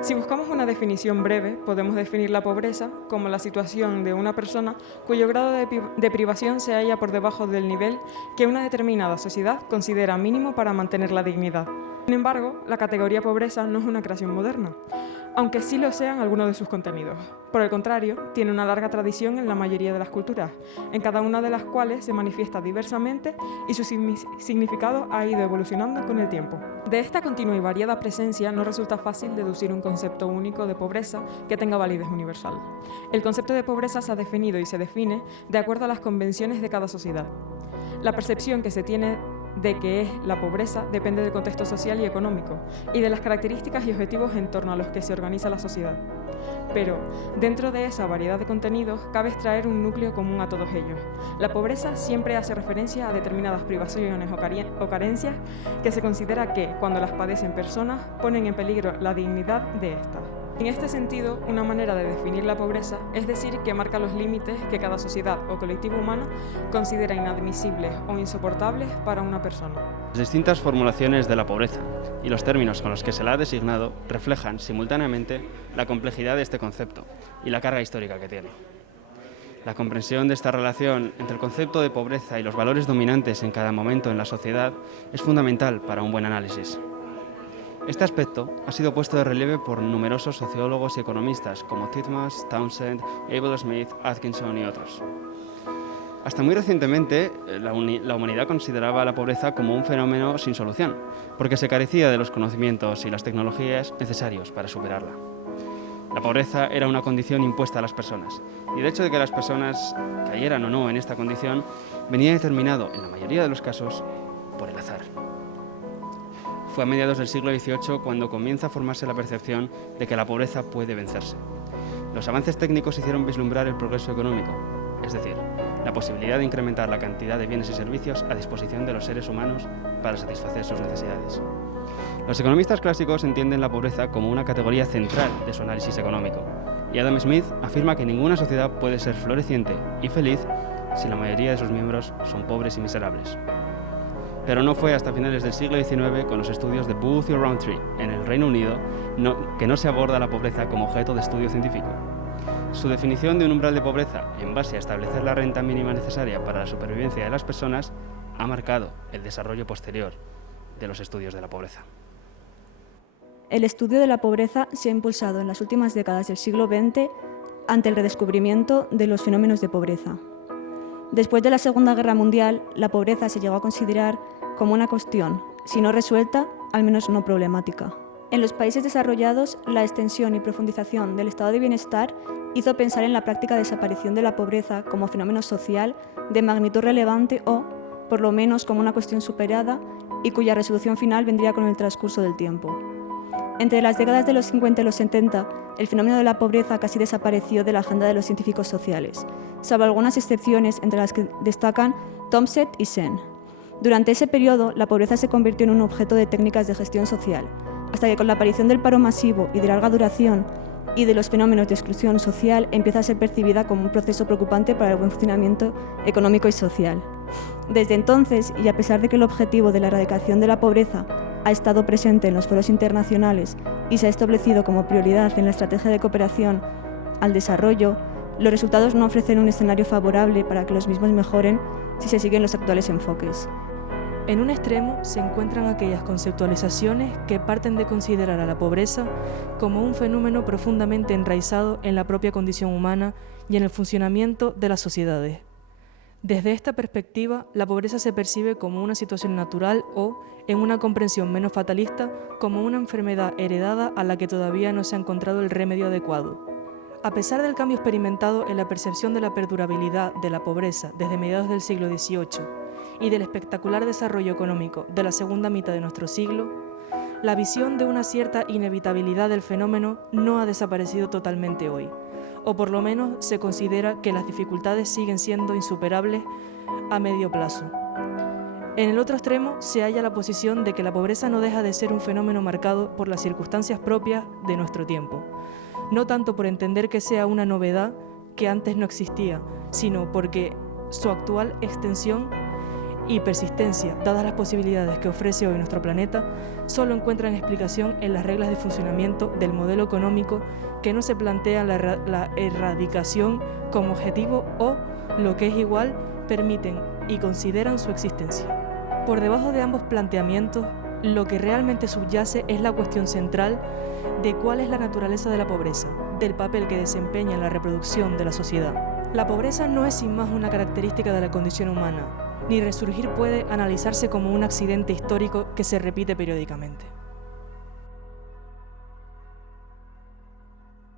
Si buscamos una definición breve, podemos definir la pobreza como la situación de una persona cuyo grado de privación se halla por debajo del nivel que una determinada sociedad considera mínimo para mantener la dignidad. Sin embargo, la categoría pobreza no es una creación moderna, aunque sí lo sean algunos de sus contenidos. Por el contrario, tiene una larga tradición en la mayoría de las culturas, en cada una de las cuales se manifiesta diversamente y su significado ha ido evolucionando con el tiempo. De esta continua y variada presencia no resulta fácil deducir un concepto único de pobreza que tenga validez universal. El concepto de pobreza se ha definido y se define de acuerdo a las convenciones de cada sociedad. La percepción que se tiene de qué es la pobreza depende del contexto social y económico y de las características y objetivos en torno a los que se organiza la sociedad. Pero, dentro de esa variedad de contenidos, cabe extraer un núcleo común a todos ellos. La pobreza siempre hace referencia a determinadas privaciones o carencias que se considera que, cuando las padecen personas, ponen en peligro la dignidad de estas. En este sentido, una manera de definir la pobreza es decir que marca los límites que cada sociedad o colectivo humano considera inadmisibles o insoportables para una persona. Las distintas formulaciones de la pobreza y los términos con los que se la ha designado reflejan simultáneamente la complejidad de este concepto y la carga histórica que tiene. La comprensión de esta relación entre el concepto de pobreza y los valores dominantes en cada momento en la sociedad es fundamental para un buen análisis. Este aspecto ha sido puesto de relieve por numerosos sociólogos y economistas como Titmuss, Townsend, Abel Smith, Atkinson y otros. Hasta muy recientemente, la humanidad consideraba la pobreza como un fenómeno sin solución, porque se carecía de los conocimientos y las tecnologías necesarios para superarla. La pobreza era una condición impuesta a las personas, y el hecho de que las personas cayeran o no en esta condición venía determinado, en la mayoría de los casos, por el azar. Fue a mediados del siglo XVIII cuando comienza a formarse la percepción de que la pobreza puede vencerse. Los avances técnicos hicieron vislumbrar el progreso económico, es decir, la posibilidad de incrementar la cantidad de bienes y servicios a disposición de los seres humanos para satisfacer sus necesidades. Los economistas clásicos entienden la pobreza como una categoría central de su análisis económico, y Adam Smith afirma que ninguna sociedad puede ser floreciente y feliz si la mayoría de sus miembros son pobres y miserables. Pero no fue hasta finales del siglo XIX, con los estudios de Booth y Rowntree en el Reino Unido, que no se aborda la pobreza como objeto de estudio científico. Su definición de un umbral de pobreza, en base a establecer la renta mínima necesaria para la supervivencia de las personas, ha marcado el desarrollo posterior de los estudios de la pobreza. El estudio de la pobreza se ha impulsado en las últimas décadas del siglo XX ante el redescubrimiento de los fenómenos de pobreza. Después de la Segunda Guerra Mundial, la pobreza se llegó a considerar como una cuestión, si no resuelta, al menos no problemática. En los países desarrollados, la extensión y profundización del estado de bienestar hizo pensar en la práctica desaparición de la pobreza como fenómeno social de magnitud relevante o, por lo menos, como una cuestión superada y cuya resolución final vendría con el transcurso del tiempo. Entre las décadas de los 50 y los 70, el fenómeno de la pobreza casi desapareció de la agenda de los científicos sociales, salvo algunas excepciones entre las que destacan Thomset y Sen. Durante ese periodo, la pobreza se convirtió en un objeto de técnicas de gestión social, hasta que con la aparición del paro masivo y de larga duración y de los fenómenos de exclusión social empieza a ser percibida como un proceso preocupante para el buen funcionamiento económico y social. Desde entonces, y a pesar de que el objetivo de la erradicación de la pobreza ha estado presente en los foros internacionales y se ha establecido como prioridad en la estrategia de cooperación al desarrollo, los resultados no ofrecen un escenario favorable para que los mismos mejoren si se siguen los actuales enfoques. En un extremo se encuentran aquellas conceptualizaciones que parten de considerar a la pobreza como un fenómeno profundamente enraizado en la propia condición humana y en el funcionamiento de las sociedades. Desde esta perspectiva, la pobreza se percibe como una situación natural o, en una comprensión menos fatalista, como una enfermedad heredada a la que todavía no se ha encontrado el remedio adecuado. A pesar del cambio experimentado en la percepción de la perdurabilidad de la pobreza desde mediados del siglo XVIII y del espectacular desarrollo económico de la segunda mitad de nuestro siglo, la visión de una cierta inevitabilidad del fenómeno no ha desaparecido totalmente hoy, o por lo menos se considera que las dificultades siguen siendo insuperables a medio plazo. En el otro extremo se halla la posición de que la pobreza no deja de ser un fenómeno marcado por las circunstancias propias de nuestro tiempo, no tanto por entender que sea una novedad que antes no existía, sino porque su actual extensión y persistencia, dadas las posibilidades que ofrece hoy nuestro planeta, solo encuentran explicación en las reglas de funcionamiento del modelo económico que no se plantea la erradicación como objetivo o, lo que es igual, permiten y consideran su existencia. Por debajo de ambos planteamientos, lo que realmente subyace es la cuestión central de cuál es la naturaleza de la pobreza, del papel que desempeña en la reproducción de la sociedad. La pobreza no es sin más una característica de la condición humana, ni resurgir puede analizarse como un accidente histórico que se repite periódicamente.